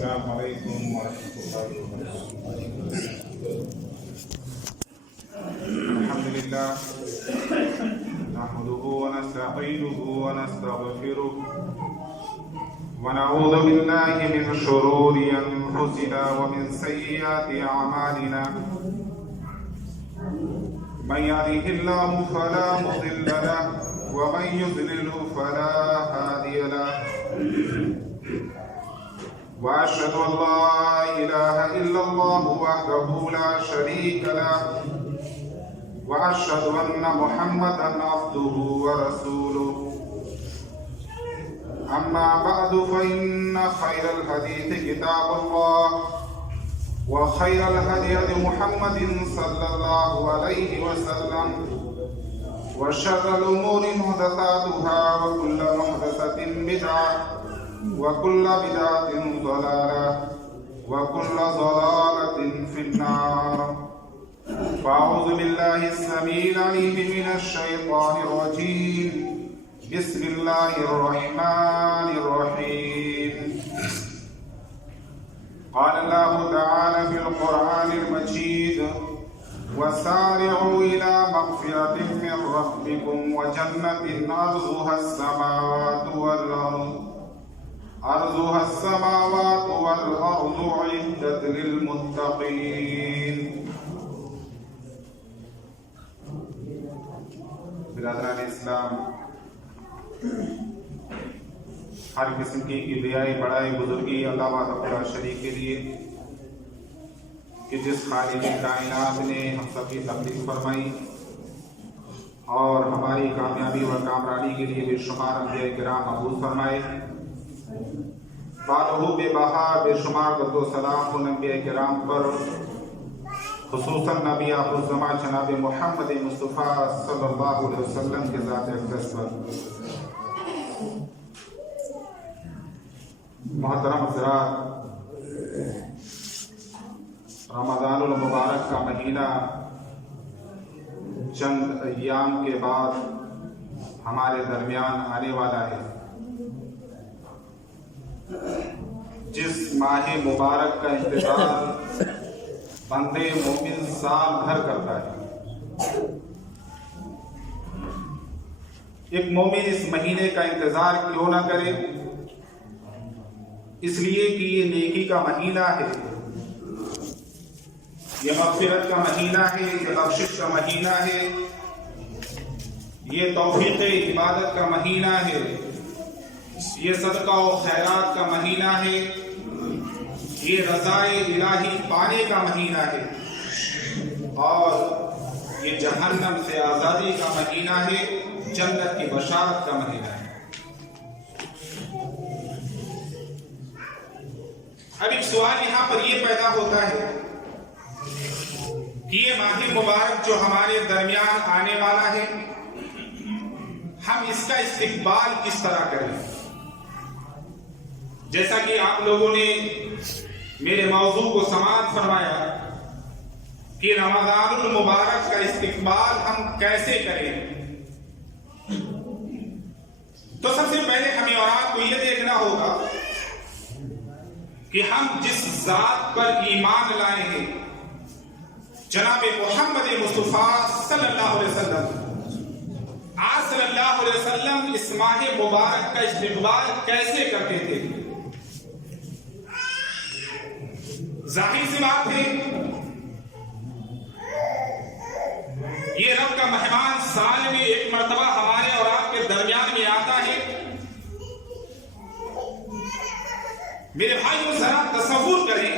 السلام علیکم ورحمۃ اللہ وبرکاتہ۔ الحمد للہ نحمده ونستعینه ونستغفره ونعوذ باللہ من شرور انفسنا ومن سیئات اعمالنا، من يهده الله فلا مضل له ومن يضلل فلا هادي له، وأشهد أن لا إله إلا الله وحده لا شريك له، وأشهد أن محمدا عبده ورسوله، أما بعد فإن خير الحديث كتاب الله، وخير الهدي هدي محمد صلى الله عليه وسلم، وشر الأمور محدثاتها وكل محدثة بدعة وكل بدعة ضلالة وكل ضلالة في النار۔ فأعوذ بالله السميع العليم من الشيطان الرجيم، بسم الله الرحمن الرحيم۔ قال الله تعالى في القرآن المجيد: وسارعوا إلى مغفرة من ربكم وجنة عرضها السماوات والأرض أعدت للمتقين۔ برادران اسلام، ہر قسم کی کبریائی بڑائی بزرگی اللہ وحدہ لا شریک کے لیے، کہ جس خالق کائنات نے ہم سب کی تخلیق فرمائی اور ہماری کامیابی و کامرانی کے لیے بے شمار انبیاء کرام مبعوث فرمائے۔ بالہ بے بہا بے شمار درود و سلام ان انبیاء کرام پر، خصوصاً نبی آخر الزمان جناب محمد مصطفیٰ صلی اللہ علیہ وسلم کے ذات اقدس پر۔ محترم حضرات، رمضان المبارک کا مہینہ چند ایام کے بعد ہمارے درمیان آنے والا ہے۔ جس ماہ مبارک کا انتظار بندے مومن سال بھر کرتا ہے، ایک مومن اس مہینے کا انتظار کیوں نہ کرے؟ اس لیے کہ یہ نیکی کا مہینہ ہے، یہ مغفرت کا مہینہ ہے، یہ بخشش کا مہینہ ہے، یہ توفیق عبادت کا مہینہ ہے، یہ صدقہ و خیرات کا مہینہ ہے، یہ رضائے الہی پانے کا مہینہ ہے، اور یہ جہنم سے آزادی کا مہینہ ہے، جنت کی بشارت کا مہینہ ہے۔ اب ایک سوال یہاں پر یہ پیدا ہوتا ہے کہ یہ ماہ مبارک جو ہمارے درمیان آنے والا ہے، ہم اس کا استقبال کس طرح کریں؟ جیسا کہ آپ لوگوں نے میرے موضوع کو سماعت فرمایا کہ رمضان المبارک کا استقبال ہم کیسے کریں، تو سب سے پہلے ہمیں اور آپ کو یہ دیکھنا ہوگا کہ ہم جس ذات پر ایمان لائے ہیں، جناب محمد مصطفیٰ صلی اللہ علیہ وسلم، آپ صلی اللہ علیہ وسلم اس ماہ مبارک کا استقبال کیسے کرتے تھے؟ ظاہر سی بات ہے، یہ رب کا مہمان سال میں ایک مرتبہ ہمارے اور آپ کے درمیان میں آتا ہے۔ میرے بھائیوں، ذرا تصور کریں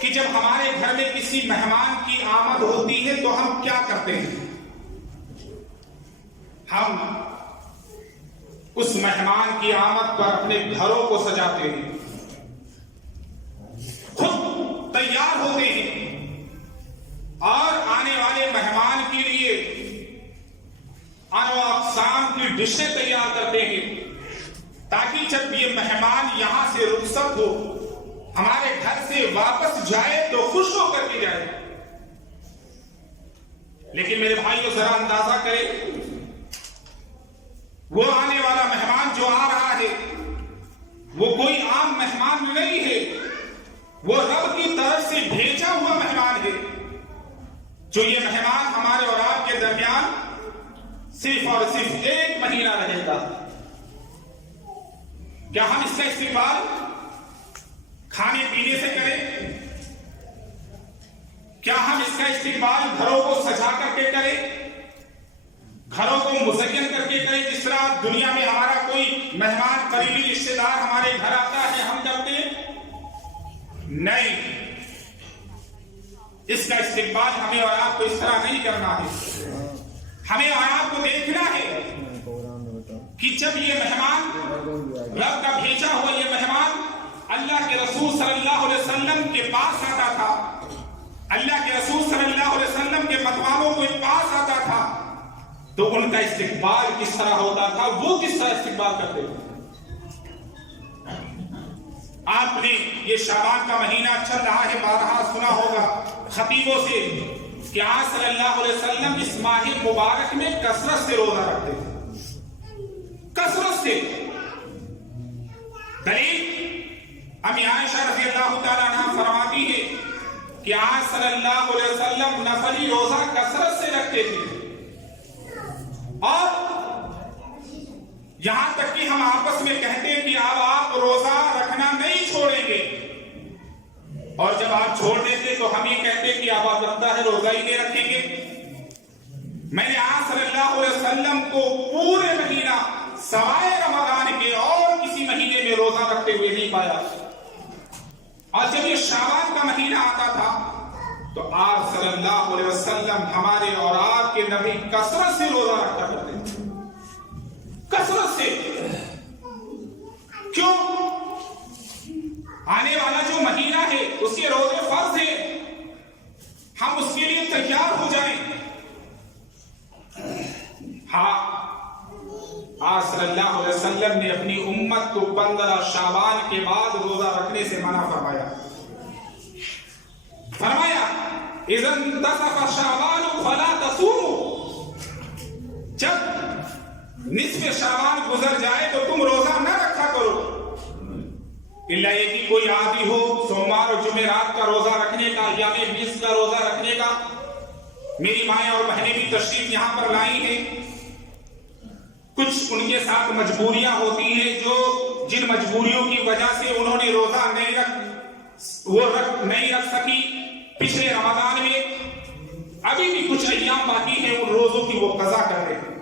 کہ جب ہمارے گھر میں کسی مہمان کی آمد ہوتی ہے تو ہم کیا کرتے ہیں؟ ہم اس مہمان کی آمد پر اپنے گھروں کو سجاتے ہیں، خود تیار ہوتے ہیں اور آنے والے مہمان کے لیے انواع اقسام کی ڈشیں تیار کرتے ہیں، تاکہ جب یہ مہمان یہاں سے رخصت ہو، ہمارے گھر سے واپس جائے تو خوش ہو کر کے جائے۔ لیکن میرے بھائیوں، ذرا اندازہ کریں، وہ آنے والا مہمان جو آ رہا ہے وہ کوئی عام مہمان نہیں ہے، وہ رب کی طرف سے بھیجا ہوا مہمان ہے، جو یہ مہمان ہمارے اور آپ کے درمیان صرف اور صرف 1 مہینہ رہے گا۔ کیا ہم اس کا استقبال کھانے پینے سے کریں؟ کیا ہم اس کا استقبال گھروں کو سجا کر کے کریں، گھروں کو مزین کر کے کریں، جس طرح دنیا میں ہمارا کوئی مہمان قریبی رشتے دار ہمارے گھر آتا ہے ہم کرتے ہیں؟ نہیں، اس کا استقبال ہمیں اور آپ کو اس طرح نہیں کرنا ہے۔ ہمیں اور آپ کو دیکھنا ہے کہ جب یہ مہمان رب کا بھیجا ہوا یہ مہمان اللہ کے رسول صلی اللہ علیہ وسلم کے پاس آتا تھا، اللہ کے رسول صلی اللہ علیہ وسلم کے متوالوں کو پاس آتا تھا، تو ان کا استقبال کس طرح ہوتا تھا، وہ کس طرح استقبال کرتے تھے۔ آپ نے یہ شعبان کا مہینہ چل رہا ہے، بارہا سنا ہوگا خطیبوں سے کہ آپ صلی اللہ علیہ وسلم اس ماہ مبارک میں کثرت سے روزہ رکھتے تھے، کثرت سے۔ دلیل امی عائشہ رضی اللہ تعالیٰ عنہ فرماتی ہے کہ آپ صلی اللہ علیہ وسلم نفلی روزہ کثرت سے رکھتے تھے، اور یہاں تک کہ ہم آپس میں کہتے ہیں کہ اب آپ روزہ رکھنا نہیں چھوڑیں گے، اور جب آپ چھوڑ دیتے تو ہم یہ کہتے کہ اب آپ لگتا ہے روزہ ہی نہیں رکھیں گے۔ میں نے آپ صلی اللہ علیہ وسلم کو پورے مہینہ سوائے رمضان کے اور کسی مہینے میں روزہ رکھتے ہوئے نہیں پایا، اور جب یہ شعبان کا مہینہ آتا تھا تو آپ صلی اللہ علیہ وسلم ہمارے اور آپ کے نبی کثرت سے روزہ رکھا کرتے تھے، کثرت سے۔ کیوں؟ آنے والا جو مہینہ ہے اس کے روزے فرض ہے، ہم اس کے لیے تیار ہو جائیں۔ ہاں، آج صلی اللہ علیہ وسلم نے اپنی امت کو 15 شعبان کے بعد روزہ رکھنے سے منع فرمایا، فرمایا اذا انتصف شعبان فلا تصوموا، جب نصف شعبان گزر جائے تو تم روزہ نہ رکھا کرو، الا یہ کہ کوئی عادی ہو سوموار اور جمعرات کا روزہ رکھنے کا، یا میں 20 کا روزہ رکھنے کا۔ میری مائیں اور بہنیں بھی تشریف یہاں پر لائی ہیں، کچھ ان کے ساتھ مجبوریاں ہوتی ہیں، جو جن مجبوریوں کی وجہ سے انہوں نے روزہ نہیں رکھ سکی پچھلے رمضان میں، ابھی بھی کچھ ایام باقی ہیں ان روزوں کی وہ قضا کر رہے ہیں۔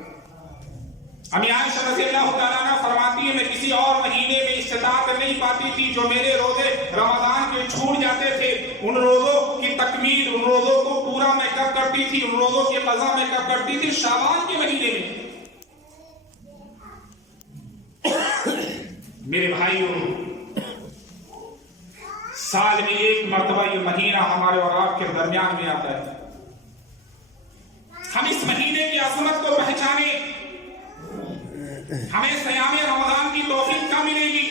امی عائشہ رضی اللہ تعالیٰ عنہ فرماتی ہے میں کسی اور مہینے میں استطاعت نہیں پاتی تھی، جو میرے روزے رمضان کے چھوٹ جاتے تھے ان روزوں کی تکمیل، ان روزوں کو پورا میں کب کرتی تھی، ان روزوں کی قضا میں کب کرتی تھی؟ شعبان کے مہینے میں۔ میرے بھائیوں، سال میں 1 مرتبہ یہ مہینہ ہمارے اور آپ کے درمیان میں آتا ہے، ہم اس مہینے کی عظمت کو پہچانے، ہمیں صیام رمضان کی توفیق کب ملے گی،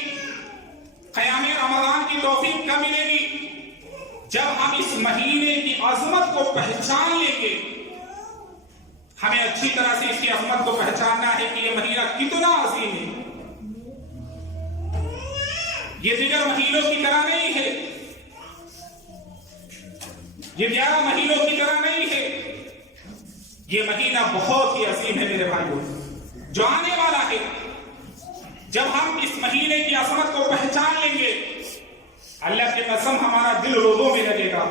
قیام رمضان کی توفیق کب ملے گی؟ جب ہم اس مہینے کی عظمت کو پہچان لیں گے۔ ہمیں اچھی طرح سے اس کی عظمت کو پہچاننا ہے کہ یہ مہینہ کتنا عظیم ہے، یہ دیگر مہینوں کی طرح نہیں ہے، یہ 11 مہینوں کی طرح نہیں ہے، یہ مہینہ بہت ہی عظیم ہے میرے بھائیوں، جو آنے والا ہے۔ جب ہم اس مہینے کی عظمت کو پہچان لیں گے، اللہ کی قسم ہمارا دل روزوں میں لگے گا،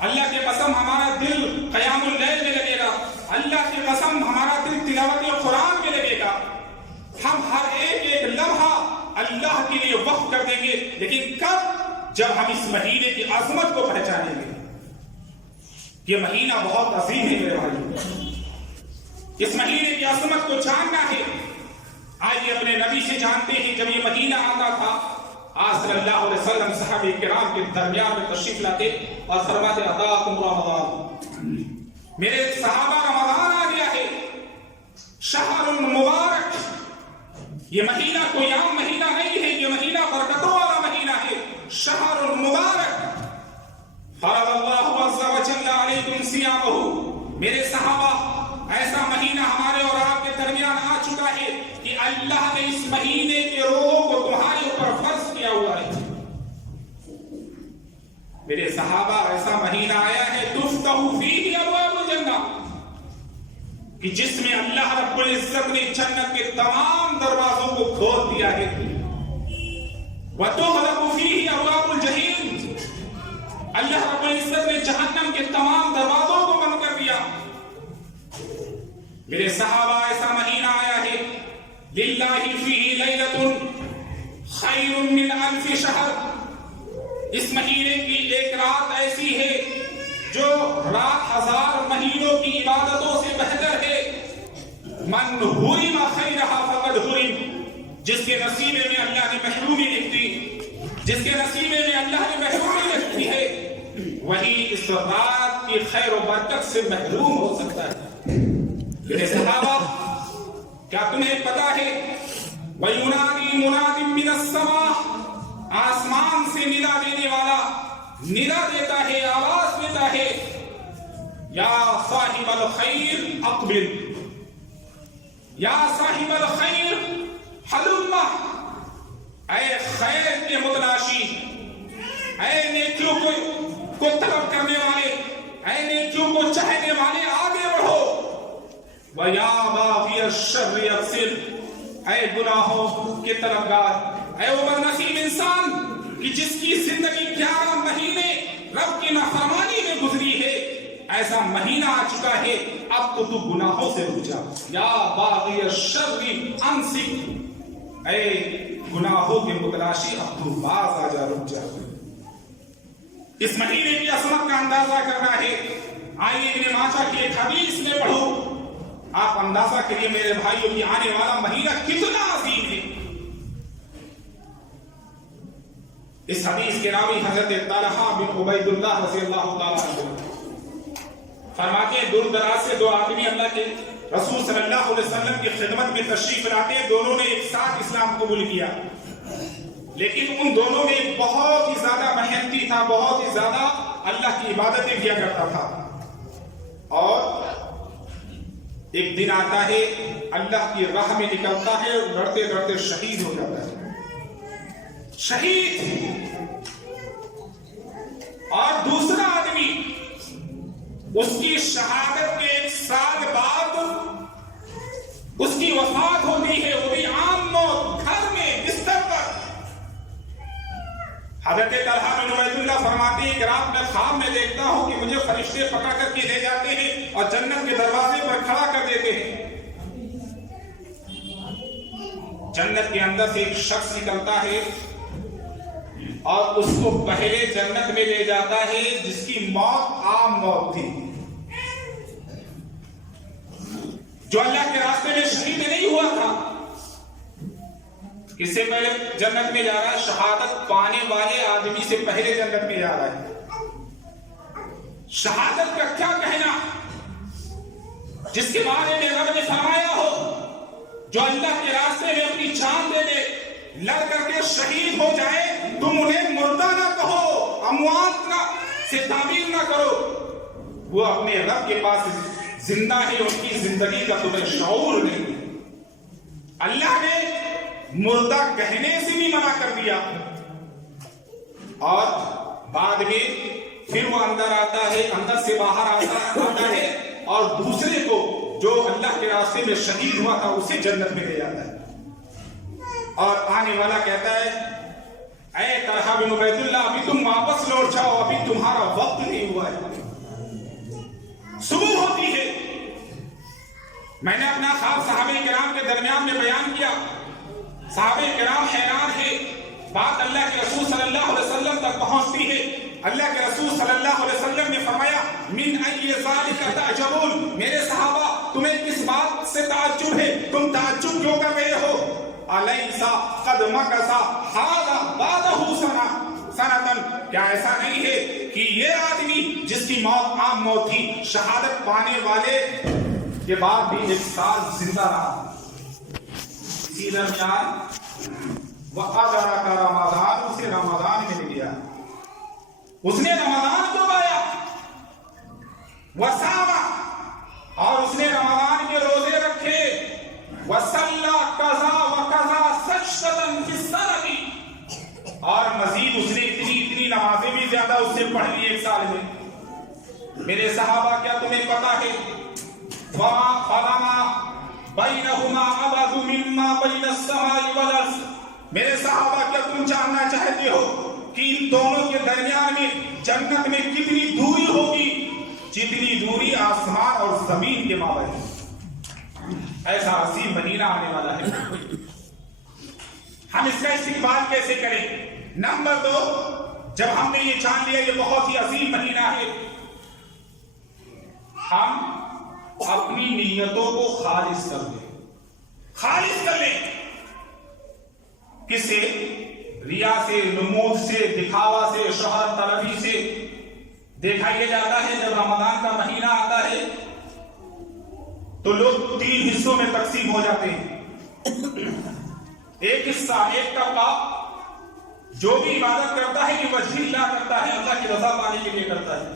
اللہ کی قسم ہمارا دل قیام اللیل میں لگے گا، اللہ کی قسم ہمارا دل تلاوت قرآن میں لگے گا، ہم ہر ایک لمحہ اللہ کے لیے وقف کر دیں گے۔ لیکن کب؟ جب ہم اس مہینے کی عظمت کو پہچانیں گے۔ یہ مہینہ بہت عظیم ہے میرے بھائی، اس مہینے کی عظمت کو جاننا ہے۔ آئیے اپنے نبی سے جانتے ہیں، جب یہ مہینہ آتا تھا آپ صلی اللہ علیہ وسلم صحابہ کرام کے درمیان میں تشریف لاتے اور فرماتے اتاکم رمضان، میرے صحابہ رمضان آ گیا ہے، شہر مبارک، یہ مہینہ کوئی عام مہینہ نہیں ہے، یہ مہینہ برکتوں والا مہینہ ہے، شہر مبارک، فرض اللہ عز و جل علیکم صیامہ، میرے صحابہ ایسا مہینہ ہمارے اور آپ کے درمیان آ چکا ہے کہ اللہ نے اس مہینے کے روزوں کو تمہارے اوپر فرض کیا میرے صحابہ ایسا مہینہ آیا ہے تفتح فیہ ابواب الجنہ کہ جس میں اللہ رب العزت نے جنت کے تمام دروازوں کو کھول دیا ہے وتغلق فیہ ابواب الجحیم اللہ رب العزت نے جہنم کے تمام دروازوں کو بند کر دیا. میرے صحابہ ایسا مہینہ آیا ہے للہ فیہ لیلۃ خیر من الف شہر اس مہینے کی ایک رات ایسی ہے جو رات 1000 مہینوں کی عبادتوں سے بہتر ہے. من حرم خیرها فقد حرم جس کے نصیبے میں اللہ نے محرومی لکھ دی جس کے نصیبے میں اللہ نے محرومی لکھ دی ہے وہی اس رات کی خیر و برکت سے محروم ہو سکتا ہے. میرے صحابہ کیا تمہیں پتا ہے وَيُنَادِي مُنَادٍ مِّنَ السَّمَاءِ آسمان سے ندا دینے والا ندا دیتا ہے آواز دیتا ہے یا صاحب الخیر اقبل یا صاحب الخیر حلم اے خیر کے متلاشی اے نیکیوں کو طلب کرنے والے اے نیکیوں کو چاہنے والے آگے بڑھو وَيَا بَاغِيَ الشَّرِّ اقْصِرْ اے گناہوں کے طلبگار اے وہ بدنصیب انسان کہ جس کی زندگی 11 مہینے رب کی نافرمانی میں گزری ہے ایسا مہینہ آ چکا ہے اب تو گناہوں سے رک جا یا باغی الشر امسک اے گناہوں کے متلاشی اب تو باز آ جا رک جا. اس مہینے کی عظمت کا اندازہ کرنا ہے آئیے ابن ماجہ کی ایک حدیث میں پڑھو آپ اندازہ کریے میرے بھائیوں کی آنے والا مہینہ کتنا عظیم ہے. اس حدیث کے راوی حضرت طلحہ بن عبید اللہ رضی اللہ تعالیٰ عنہ فرماتے ہیں دور دراز سے دو آدمی اللہ کے رسول صلی اللہ علیہ وسلم کی خدمت میں تشریف لاتے ہیں. دونوں نے ایک ساتھ اسلام قبول کیا لیکن ان دونوں میں بہت ہی زیادہ محنتی تھا بہت ہی زیادہ اللہ کی عبادتیں کیا کرتا تھا اور ایک دن آتا ہے اللہ کی راہ میں نکلتا ہے اور لڑتے لڑتے شہید ہو جاتا ہے شہید. اور دوسرا آدمی اس کی شہادت کے 1 سال بعد اس کی وفات ہوتی ہے وہ بھی عام موت گھر میں بستر پر. حضرت طلحہ بن عبید اللہ فرماتے ہیں کہ رات میں خواب میں دیکھتا ہوں کہ مجھے فرشتے پکڑ کر کے لے جاتے ہیں اور جنت کے دروازے پر کھڑا کر دیتے ہیں. جنت کے اندر سے ایک شخص نکلتا ہے اور اس کو پہلے جنت میں لے جاتا ہے جس کی موت عام موت تھی جو اللہ کے راستے میں شہید نہیں ہوا تھا. اس سے پہلے جنت میں جا رہا ہے شہادت پانے والے آدمی سے پہلے جنت میں جا رہا ہے. شہادت کا کیا کہنا جس کے بارے میں رب نے فرمایا ہو جو اللہ کے راستے میں اپنی جان دے دے لڑ کر کے شہید ہو جائے تم انہیں مردہ نہ کہو اموات نہ سے تعبیر نہ کرو وہ اپنے رب کے پاس زندہ ہے ان کی زندگی کا تمہیں شعور نہیں. اللہ نے مردہ کہنے سے بھی منع کر دیا اور بعد میں پھر وہ اندر آتا ہے اندر سے باہر آتا ہے اور دوسرے کو جو اللہ کے راستے میں شہید ہوا تھا اسے جنت میں لے جاتا ہے. اور آنے والا کہتا ہے اے طلحہ بن عبید اللہ ابھی تم واپس لوٹ جاؤ ابھی تمہارا وقت نہیں ہوا ہے. صبح ہوتی ہے. میں نے اپنا خواب صحابہ کرام کے درمیان میں بیان کیا. صحابہ کرام حیران ہے بات اللہ کے رسول صلی اللہ علیہ وسلم تک پہنچتی ہے. اللہ کے رسول صلی اللہ علیہ وسلم نے فرمایا من ای ذالک تعجبون میرے صحابہ تمہیں کس بات سے تعجب ہے تم تعجب کیوں کر رہے ہو. الیس قد مکث ھذا بعدہ سنۃ کیا ایسا نہیں ہے کہ یہ آدمی جس کی موت عام موت تھی شہادت پانے والے کے بعد بھی 1 سال زندہ رہا. اسی درمیان وَأَدْرَكَ رمضان اسے رمضان مل گیا اس نے رمضان کو پایا وَصَامَ اور اس نے رمضان کے روزے رکھے وَصَلَّى كَذَا وَكَذَا سَجْدَةً فِي السَّنَةِ اور مزید اس نے اتنی نمازیں بھی زیادہ اس سے پڑھ لی ایک سال میں. میرے صحابہ کیا تمہیں پتا ہے فَلَمَا بَيْنَهُمَا أَبَعُدُ مِمَّا بَيْنَ السَّمَاءِ وَالْأَرْضِ. میرے صحابہ کیا تم جاننا چاہتے ہو کہ ان دونوں کے درمیان میں جنت میں کتنی دوری ہوگی؟ جتنی دوری آسمان اور زمین کے مابین. ایسا عظیم مہینہ آنے والا ہے. ہم اس کا استقبال کیسے کریں؟ نمبر 2، جب ہم نے یہ جان لیا یہ بہت ہی عظیم مہینہ ہے، ہم اپنی نیتوں کو خالص کر لیں. خالص کر لیں. کس سے؟ ریا سے، نمود سے، دکھاوا سے، شہرت طلبی سے. دیکھا یہ جاتا ہے جب رمضان کا مہینہ آتا ہے تو لوگ 3 حصوں میں تقسیم ہو جاتے ہیں. ایک حصہ، ایک طبقہ جو بھی عبادت کرتا ہے یہ وجہ اللہ کرتا ہے، اللہ کی رضا پانے کے لیے کرتا ہے.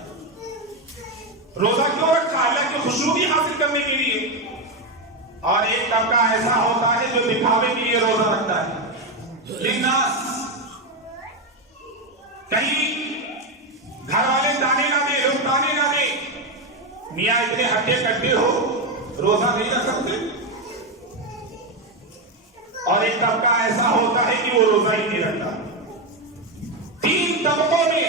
روزہ کیوں رکھا؟ اللہ کی خوشنودی حاصل کرنے کے لیے. اور ایک طبقہ ایسا ہوتا ہے جو دکھاوے کے لیے روزہ رکھتا ہے. للناس، کہیں گھر والے تانے نہ دے، لوگ تانے نہ دے، میاں اتنے ہٹے کٹے ہو روزہ نہیں رکھ سکتے. اور ایک طبقہ ایسا ہوتا ہے کہ وہ روزہ ہی نہیں رکھتا. 3 طبقوں میں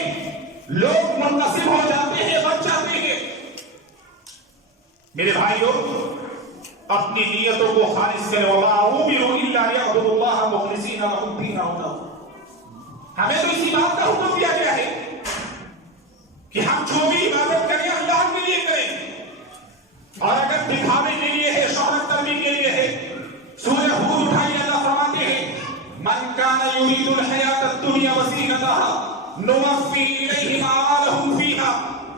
لوگ منقسم ہو جاتے ہیں، بچ جاتے ہیں. میرے بھائیوں، اپنی نیتوں کو خالص کریں. وَمَا أُمِرُوا إِلَّا لِيَعْبُدُوا اللَّهَ مُخْلِصِينَ لَهُ الدِّينَ حُنَفَاءَ. ہمیں تو اسی بات کا حکم دیا گیا ہے کہ ہم جو بھی عبادت کریں اللہ کے لیے کریں. اور اگر دکھاوے کے لیے ہے، شہرت طلبی کے لیے ہے، سورہ ہود اٹھائیے، اللہ فرماتے ہیں مَنْ كَانَ يُرِيدُ الْحَيَاةَ الدُّنْيَا وَزِينَتَهَا نُوَفِّي إِلَيْهِمْ أَعْمَالَهُمْ فِيهَا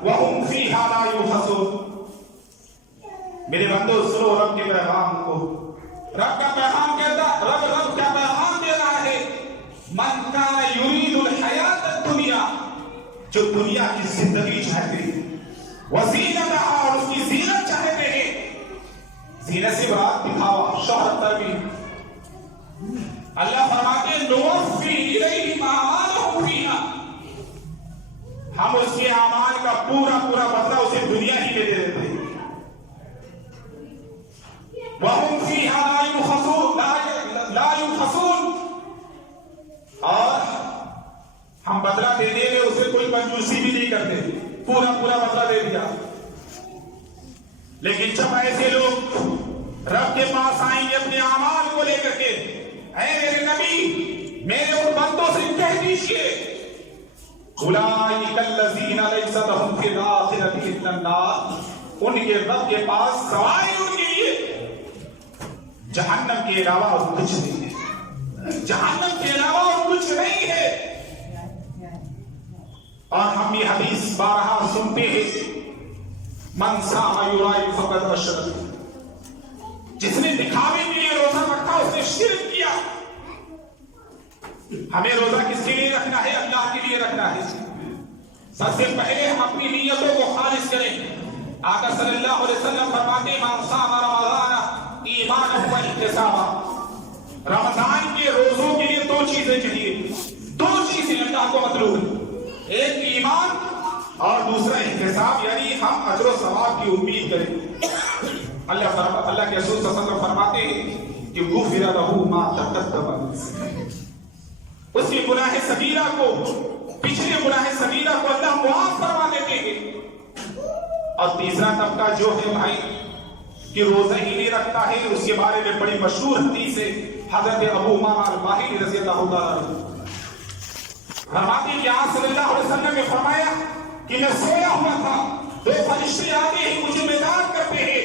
وَهُمْ فِيهَا لَا يُبْخَسُونَ. میرے بندو سنو رب کے پیغام کو. رب کا پیغام کہتا، رب کا پیغام دے رہا ہے مَنْ كَانَ يُرِيدُ الْحَيَاةَ الدُّنْيَا، جو دنیا کی زندگی چاہتے ہیں، وزینتها، اور اس کی زینت چاہتے ہیں. زینت سے مراد دکھاوا، شہرت طلبی. اللہ فرماتے ہیں نوفی الیہم اعمالہم فیہا، ہم اس کے اعمال کا پورا بدلہ اسے دنیا ہی میں دے دیتے ہیں. وَهُمْ فِيهَا لَا يُبْخَسُونَ، اور ہم بدلہ دینے میں اسے کوئی کنجوسی بھی نہیں کرتے، پورا بدلہ دے دیا. لیکن جب ایسے لوگ رب کے پاس آئیں گے اپنے اعمال کو لے کر کے، اے میرے نبی میرے ان بندوں سے کہہ دیجئے اولئک الذین لیس لہم فی الآخرۃ الا النار، ان کے رب کے پاس سوائے ان کے لیے جہنم کے علاوہ اور کچھ نہیں ہے. جہنم کے علاوہ اور کچھ نہیں ہے. اور ہم یہ حدیث بارہا سنتے ہیں من صام یرائی فقد اشرک، جس نے دکھاوے کے لیے روزہ رکھا اس نے شرک کیا. ہمیں روزہ کس کے لیے رکھنا ہے؟ اللہ کے لیے رکھنا ہے. سب سے پہلے ہم اپنی نیتوں کو خالص کریں. آقا صلی اللہ علیہ وسلم فرماتے ہیں من صام رمضان ایمانا و احتسابا، رمضان کے روزوں کے لیے 2 چیزیں چاہیے. 2 چیزیں اللہ کو مطلوب ہے، ایک ایمان اور دوسرا احتساب، یعنی ہم اجر و ثواب کی امید کریں. اللہ کے رسول صلی اللہ علیہ وسلم فرماتے ہیں کہ غفر لہ ما تقدم، اس کی گناہ صغیرہ کو، پچھلے گناہ صغیرہ کو اللہ معاف فرما دیتے ہیں. اور تیسرا طبقہ جو ہے بھائی کہ روزہ ہی نہیں رکھتا ہے، اس کے بارے میں بڑی مشہور حدیث ہے حضرت ابو امامہ الباہلی رضی اللہ تعالیٰ عنہ فرماتے ہیں کہ آپ صلی اللہ علیہ وسلم نے فرمایا کہ میں سویا ہوا تھا، 2 فرشتے آتے ہیں مجھے بیدار کرتے ہیں،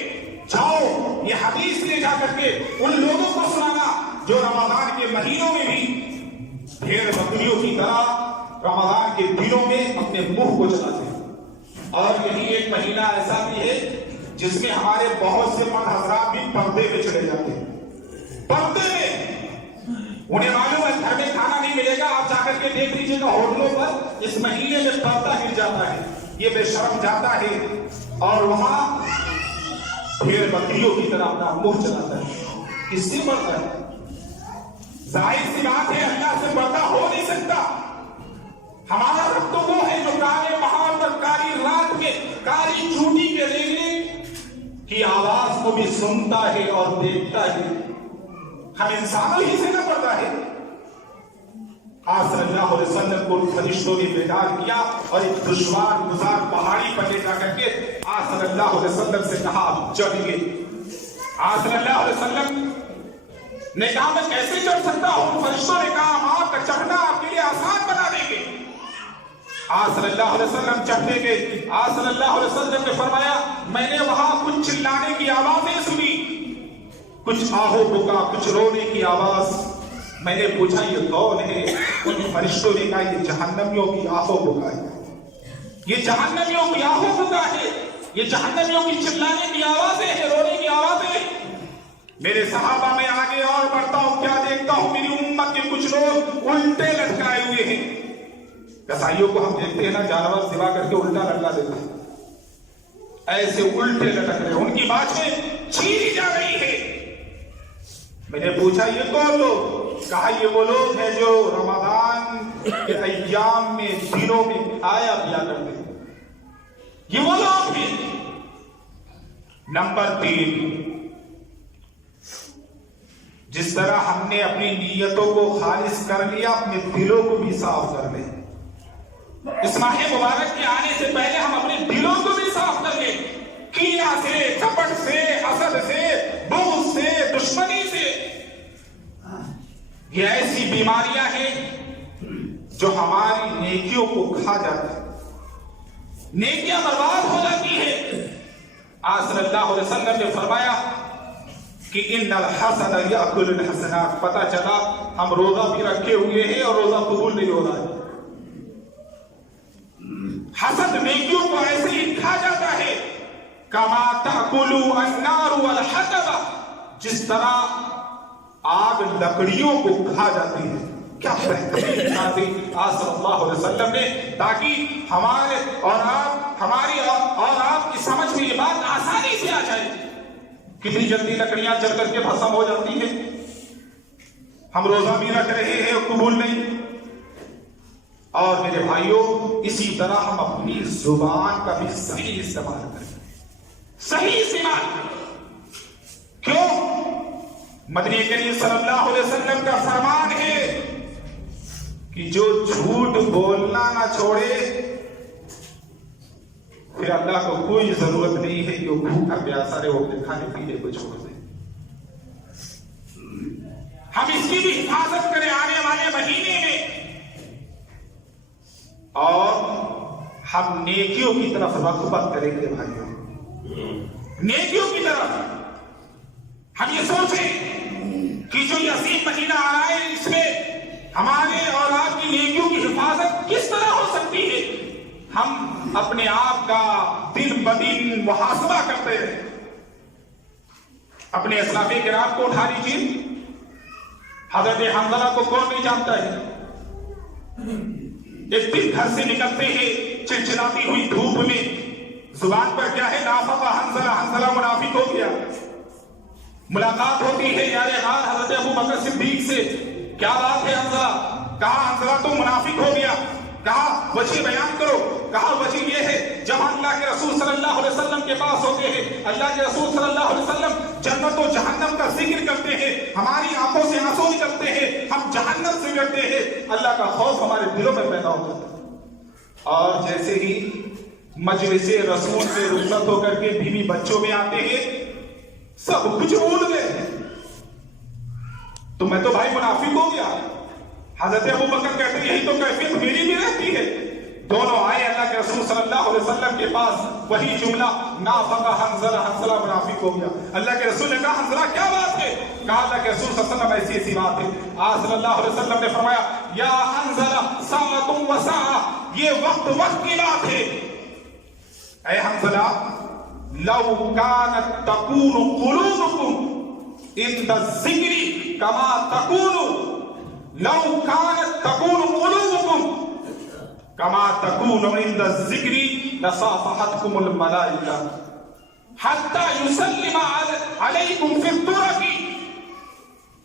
جاؤ یہ حدیث لے جا کر کے ان لوگوں کو سنانا جو رمضان کے مہینوں میں بھی بھیڑ بکریوں کی طرح رمضان کے دنوں میں اپنے منہ کو چلاتے ہیں. اور یہی ایک مہینہ ایسا بھی ہے جس میں ہمارے بہت سے مرد حضرات بھی پردے میں چلے جاتے ہیں. پردے میں انہیں معلوم ہے گھر میں کھانا نہیں ملے گا، آپ جا کر کے دیکھ لیجیے گا ہوٹلوں پر اس مہینے میں پردہ گر جاتا ہے. یہ بے شرم جاتا ہے اور وہاں بھیڑ بکریوں کی طرح اپنا منہ چلاتا ہے. اس سے بڑھتا ہے، ظاہر سی بات ہے اللہ سے پردہ ہو نہیں سکتا. ہمارا رب تو وہ ہے جو کالے پہاڑ پر کالی رات میں کالی چوٹی کے ریگنے کی آواز کو بھی سنتا ہے اور دیکھتا ہے. ہم انسانوں ہی سے نہ پڑتا ہے. آپ صلی اللہ علیہ وسلم کو فرشتوں نے بیدار کیا اور ایک دشوار گزار پہاڑی پر لے جا کر کے آپ صلی اللہ علیہ وسلم سے کہا چڑھیے. آپ صلی اللہ علیہ وسلم نے کہا میں کیسے چڑھ سکتا ہوں؟ فرشتوں نے کہا ہم آپ کا چڑھنا آپ کے لیے آسان بنا دیں گے. آپ صلی اللہ علیہ وسلم چڑھنے گئے. آپ صلی اللہ علیہ وسلم نے فرمایا میں نے وہاں کچھ چلانے کی آوازیں سنی, کچھ آہو بکا, کچھ رونے کی آواز. میں نے پوچھا یہ کون ہے؟ ان فرشتوں نے کہا یہ جہنمیوں کی آہو بکا ہے, یہ جہنمیوں کی آہو بکا ہے, یہ جہنمیوں کی چلانے کی آوازیں ہیں, رونے کی آوازیں. میرے صحابہ میں آگے اور بڑھتا ہوں, کیا دیکھتا ہوں میری امت کے کچھ لوگ الٹے لٹکائے ہوئے ہیں. کسائیوں کو ہم دیکھتے ہیں نا, جانور ذبح کر کے الٹا لٹکا دیتے ہیں, ایسے الٹے لٹک رہے, ان کی باتیں چھینی جا رہی ہے. میں نے پوچھا یہ کون لوگ؟ کہا یہ وہ لوگ ہیں جو رمضان کے ایام میں دنوں میں کھایا پیا کرتے ہیں, یہ وہ لوگ ہیں. نمبر 3, جس طرح ہم نے اپنی نیتوں کو خالص کر لیا, اپنے دلوں کو بھی صاف کر لیں. اس ماہ مبارک کے آنے سے پہلے ہم اپنے دلوں کو بھی صاف کر لیں, کینہ سے, کپٹ سے, حسد سے, بغض سے, دشمنی سے. یہ ایسی بیماریاں ہیں جو ہماری نیکیوں کو کھا جاتی ہیں, نیکیاں برباد ہو جاتی ہیں. آج صلی اللہ علیہ وسلم نے فرمایا کہ ان الحسد یاکل الحسنات. پتہ چلا ہم روزہ بھی رکھے ہوئے ہیں اور روزہ قبول نہیں ہو رہا ہے. حسد نیکیوں کو ایسے ہی کھا جاتا ہے. کما تاکل النار الحطب, جس طرح آگ لکڑیوں کو کھا جاتی ہے. کیا بہترین نازل آج صلی اللہ علیہ وسلم نے, تاکہ ہمارے اور آپ, ہماری اور آپ کی سمجھ میں یہ بات آسانی سے آ جائے. کتنی جلدی لکڑیاں جل کر کے بھسم ہو جاتی ہیں. ہم روزہ بھی رکھ رہے ہیں, قبول نہیں. اور میرے بھائیوں, اسی طرح ہم اپنی زبان کا بھی صحیح استعمال کریں, صحیح استعمال. کیوں؟ مدنی کریم صلی اللہ علیہ وسلم کا فرمان ہے کہ جو جھوٹ بولنا نہ چھوڑے, پھر اللہ کو کوئی ضرورت نہیں ہے کہ وہ بھوکا پیاسا رہے, وہ اپنے کھانے پینے کو چھوڑ دے. ہم اس کی بھی حفاظت کریں آنے والے مہینے میں, اور ہم نیکیوں کی طرف رغبت کریں گے بھائیوں, نیکیوں کی طرف. ہم یہ سوچیں کہ جو یہ عظیم مہینہ آ رہا ہے, اس میں ہمارے اور آپ کی نیکیوں کی حفاظت کس طرح ہو سکتی ہے. ہم اپنے آپ کا دن بدن محاسبہ کرتے رہیں. اپنے اسلاف کرام کو اٹھا لیجیے. حضرت حنظلہ کو کون نہیں جانتا ہے؟ ایک دن گھر سے نکلتے ہیں چلچلاتی ہوئی دھوپ میں, زبان پر کیا ہے, نافقہ حنظلہ, حنظلہ منافق ہو گیا. ملاقات ہوتی ہے یار غار حضرت ابو بکر صدیق سے, کیا بات ہے حنظلہ؟ کہا حنظلہ تم منافق ہو گیا. کہا وجہ بیان کرو. کہا وجہ یہ ہے, جب اللہ کے رسول صلی اللہ علیہ وسلم کے پاس ہوتے ہیں, اللہ کے رسول صلی اللہ علیہ وسلم جنت و جہنم کا ذکر کرتے ہیں, ہماری آنکھوں سے آنسو نکلتے ہیں, ہم جہنم سے ڈرتے ہیں, اللہ کا خوف ہمارے دلوں میں پیدا ہوتا ہے. اور جیسے ہی مجلس رسول سے رخصت ہو کر کے بیوی بچوں میں آتے ہیں, سب کچھ بھول گئے. تو میں تو بھائی منافق ہو گیا. حضرت ابو بکر کہتے ہیں یہی تو کیفیت میری بھی رہتی ہے. دونوں آئے اللہ کے رسول صلی اللہ علیہ وسلم کے پاس, وہی جملہ, نافقہ حنظلہ, حنظلہ منافق ہو گیا. اللہ کے رسول نے کہا حنظلہ کیا بات ہے؟ کہا اللہ کے رسول صلی اللہ علیہ وسلم ایسی ایسی بات ہے. آج صلی اللہ علیہ وسلم نے فرمایا یا حنظلہ ساعۃ و ساعۃ, یہ وقت کی بات ہے. اے حنظلہ, لو كانت تكون قلوبكم عند الذكر كما تكون, لو كانت تكون قلوبكم كما تكون عند الذكر لصافحتكم الملائكة حتى يسلم عليكم في الطرق.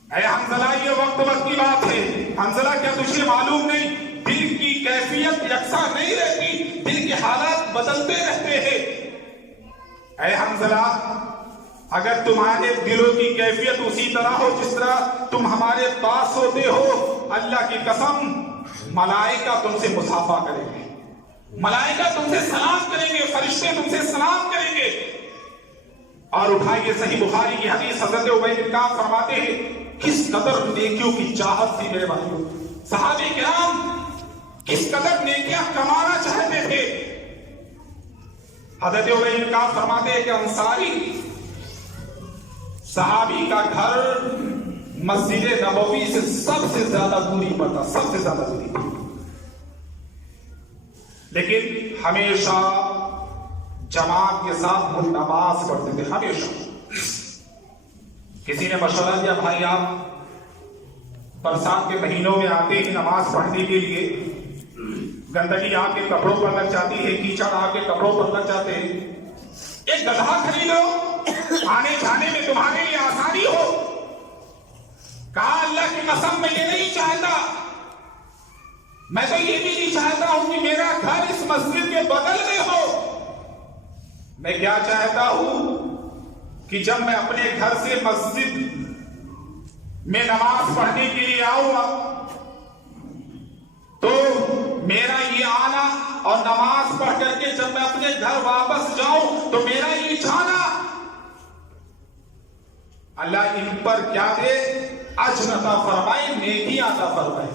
اے حنظلہ, یہ وقت کی بات ہے. حنظلہ, کیا تجھے معلوم نہیں دل کی کیفیت یکساں نہیں رہتی، دل کے حالات بدلتے رہتے ہیں۔ اے حنظلہ، اگر تمہارے دلوں کی کیفیت اسی طرح ہو جس طرح تم ہمارے پاس ہوتے ہو، اللہ کی قسم ملائکہ تم سے مصافحہ کریں گے، ملائکہ تم سے سلام کریں گے، فرشتے تم سے سلام کریں گے۔ اور اٹھائیے صحیح بخاری کی حدیث، حضرت ابی بن کعب فرماتے ہیں کس قدر نیکیوں کی چاہت تھی میرے بھائیوں، صحابہ کرام کس قدر نیکیاں کمانا چاہتے تھے۔ حضرت ابی بن کعب فرماتے ہیں کہ انصاری صحابی کا گھر مسجد نبوی سے سب سے زیادہ دوری پر تھا، سب سے زیادہ دوری پر، لیکن ہمیشہ جماعت کے ساتھ وہ نماز پڑھتے تھے، ہمیشہ۔ کسی نے مشورہ دیا بھائی آپ برسات کے مہینوں میں آتے ہی نماز پڑھنے کے لیے گندگی آپ کے کپڑوں پر لگ جاتی ہے، کیچڑ آپ کے کپڑوں پر لگ جاتے ہیں، ایک گدھا خریدو آنے جانے میں تمہارے لیے آسانی ہو۔ کہا اللہ کی قسم میں یہ نہیں چاہتا، میں تو یہ بھی نہیں چاہتا ہوں کہ میرا گھر اس مسجد کے بغل میں ہو، میں کیا چاہتا ہوں کہ جب میں اپنے گھر سے مسجد میں نماز پڑھنے کے لیے آؤں گا تو میرا یہ آنا اور نماز پڑھ کر کے جب میں اپنے گھر واپس جاؤں تو میرا یہ جانا اللہ ان پر کیا دے، اجر عطا فرمائے، نیکی عطا فرمائے۔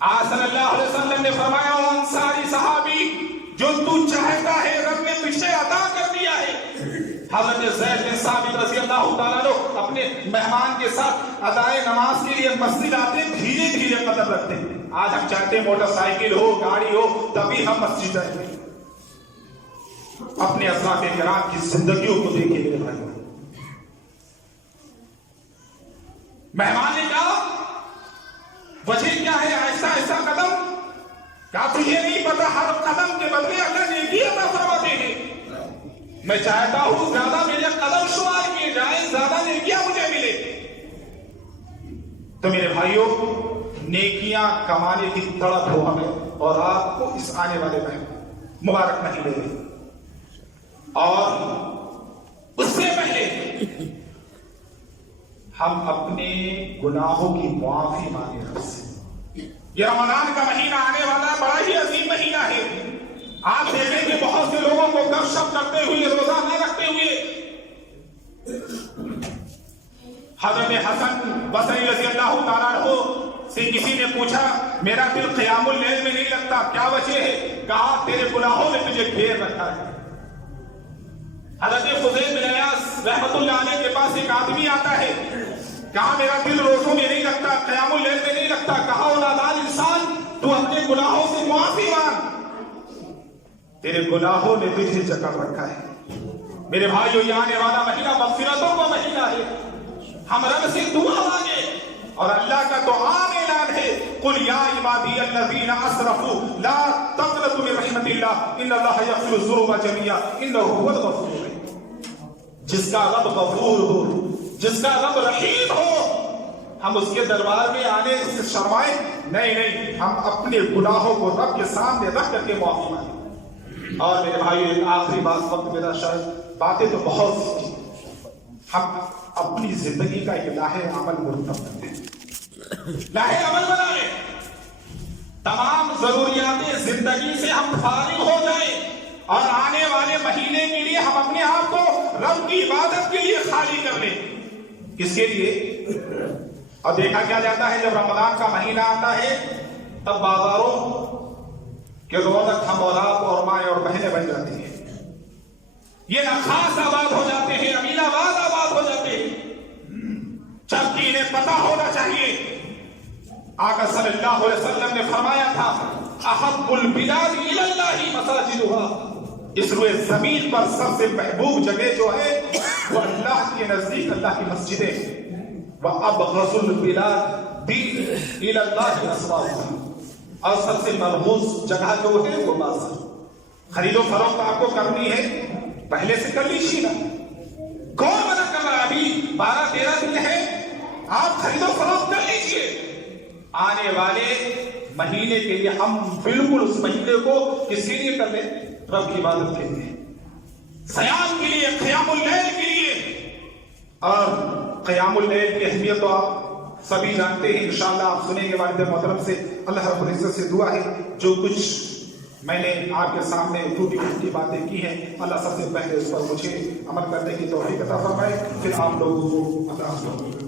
آج صلی اللہ علیہ وسلم نے فرمایا وہ انصاری صحابی جو تو چاہتا ہے رب نے تجھے عطا کر دیا ہے۔ حضرت زید بن ثابت رضی اللہ تعالیٰ عنہ اپنے مہمان کے ساتھ ادائے نماز کے لیے مسجد آتے، دھیرے دھیرے قدم رکھتے۔ آج ہم چاہتے ہیں موٹر سائیکل ہو، گاڑی ہو، تبھی ہم مسجد جائیں گے۔ اپنے اسلاف کرام کی زندگیوں کو دیکھیں میرے بھائی۔ مہمان نے کہا وجہ کیا ہے، ایسا ایسا قدم، کہا تجھے نہیں پتا ہر قدم کے بدلے اللہ نیکی عطا فرماتے ہیں، میں چاہتا ہوں زیادہ میرے قدم شمار کیے جائیں، زیادہ نیکیاں مجھے ملے۔ تو میرے بھائیوں نیکیاں کمانے کی تڑپ ہو ہمیں، اور آپ کو اس آنے والے میں مبارک نہیں دے رہے، اور اس سے پہلے ہم اپنے گناہوں کی معافی مانگے رب سے۔ یہ رمضان کا مہینہ آنے والا ہے، بڑا ہی عظیم مہینہ ہے۔ آپ دیکھیں کہ بہت سے لوگوں کو گپ شپ کرتے ہوئے، روزہ نہ رکھتے ہوئے، حضرت حسن بصری رضی اللہ تعالیٰ عنہ سے کسی نے پوچھا میرا دل قیام اللیل میں نہیں لگتا، کیا وجہ ہے؟ کہا تیرے گناہوں نے تجھے گھیر رکھا ہے۔ حضرت فضیل بن عیاض رحمت اللہ علیہ کے پاس ایک آدمی آتا ہے، کہا میرا دل روزوں میں نہیں لگتا، قیام اللیل میں نہیں لگتا۔ کہا او نادان انسان، تو اپنے گناہوں سے معافی مانگ، تیرے گناہوں نے تجھے جکڑ رکھا ہے۔ میرے بھائیو یہ آنے والا مہینہ مغفرتوں کا مہینہ ہے، ہم رب سے دعا مانگے، اور اللہ کا تو عام اعلان ہے قل یا عبادی الذین اسرفوا لا تقنطوا من رحمت اللہ ان اللہ یغفر الذنوب جميعا انہ هو الغفور الرحیم۔ جس کا رب غفور ہو، جس کا رب رحیم ہو، ہم اس کے دربار میں آنے سے شرمائیں نہیں، ہم اپنے گناہوں کو رب کے سامنے رکھ کر کے معافی مانگیں۔ اور میرے بھائی ایک آخری بات، وقت میرا شاید باتیں تو بہت سی، ہم اپنی زندگی کا ایک لاہ عمل مرتب کرتے ہیں، لاہ عمل بنائیں، تمام ضروریات زندگی سے ہم فارغ ہو جائیں، اور آنے والے مہینے کے لیے ہم اپنے آپ کو رب کی عبادت کے لیے خالی کر لیں۔ کس کے لیے؟ اور دیکھا کیا جاتا ہے جب رمضان کا مہینہ آتا ہے تب بازاروں کے رونق ہم اور آپ اور مائیں اور بہنیں بن جاتی ہیں، یہ نخاس آباد ہو جاتے ہیں، امین آباد آباد ہو جاتے ہیں، جبکہ انہیں پتا ہونا چاہیے آقا صلی اللہ علیہ وسلم نے فرمایا تھا احب البلاد الی اللہ مساجدها، اس روئے زمین پر سب سے محبوب جگہ جو ہے وہ اللہ کے نزدیک اللہ کی مسجدیں ہیں، وَأَبْغَضُ الْبِلَادِ إِلَى اللَّهِ أَسْوَاقُهَا، اور سب سے مرموز جگہ جو ہے وہ بازار۔ خرید و فروخت آپ کو کرنی ہے پہلے سے کر لیجیے نا، کون منع کر رہا؟ ابھی 12-13 دن ہے، آپ خرید و فروخت کر لیجیے۔ آنے والے مہینے کے لیے ہم بالکل اس مہینے کو کس کے لیے کرتے ہیں؟ رب کی عبادت کے لیے، صیام کے لیے، قیام اللیل کے لیے. اور قیام اللیل کی اہمیت تو آپ سبھی جانتے ہیں، انشاءاللہ آپ سنیں گے والد محترم سے. اللہ رب العزت سے دعا ہے جو کچھ میں نے آپ کے سامنے ٹوٹی پھوٹی باتیں کی ہیں، اللہ سب سے پہلے اس پر مجھے عمل کرنے کی توفیق عطا فرمائے، پھر آپ لوگوں کو عطا فرمائے.